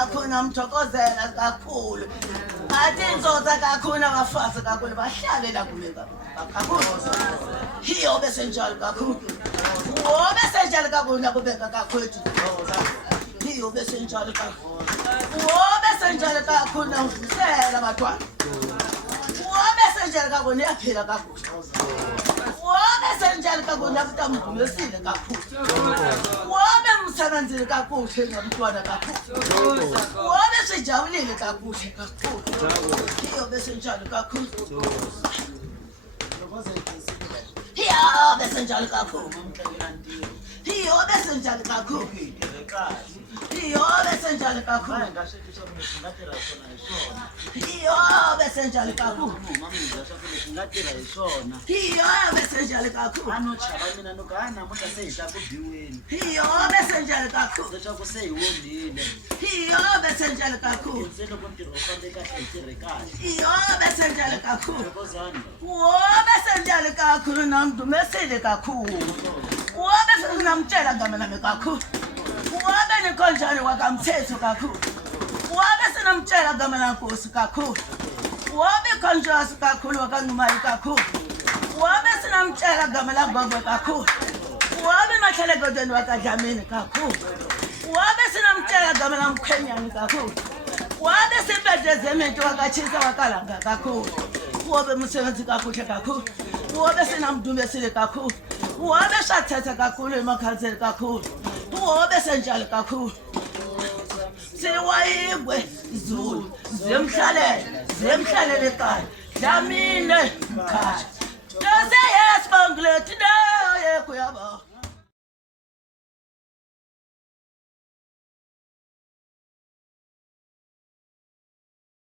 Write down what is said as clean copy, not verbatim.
kakhulu namthokozela kakhulu athi inzoza kakhulu abafazi kakhulu bahlale la kuye kakhulu hiyo besenjalo kakhulu besenjalo kakhulu nakubeka kakhulu hiyo besenjalo kakhulu besenjalo kakhulu namvusela abantwana besenjalo kakhulu niyaphila kakhulu besenjalo kakhulu nakutamdumesile kakhulu bemsebenzile kakuhle nabantwana kakhulu besejabulile kakuhle kakhulu hiyo besenjalo kakhulu hiyo besenjalo kakhulu hiyo besenjalo kakhulu hiyo besenjalo kakhulu hiyo besenjalo kakhulu hiyo besenjalo kakhulu hiyo besenjalo kakhulu hiyo besenjalo kakhulu hiyo besenjalo kakhulu besenjalo kakhulu namdumesile kakhulu bese namtshela ngama nami kakhulu nikonjani wakamthetho kakhulu bese namtshela ngama nankosi kakhulu konjasi kakhulu wakanqumayi kakhulu bese namtshela ngama langongwe kakhulu mahlale kodweni wakadlamini kakhulu bese namtshela ngama lamkhwenyani kakhulu bese impedezementi wakachisa wakalanga kakhulu msebenzi kakuhle kakhulu bese namdumesile kakhulu beshathetha kakhulu emakhanseli kakhulu besenjalo kakhulu siwayigwe izulu zemhlalele ekhaya dlamine mkhaya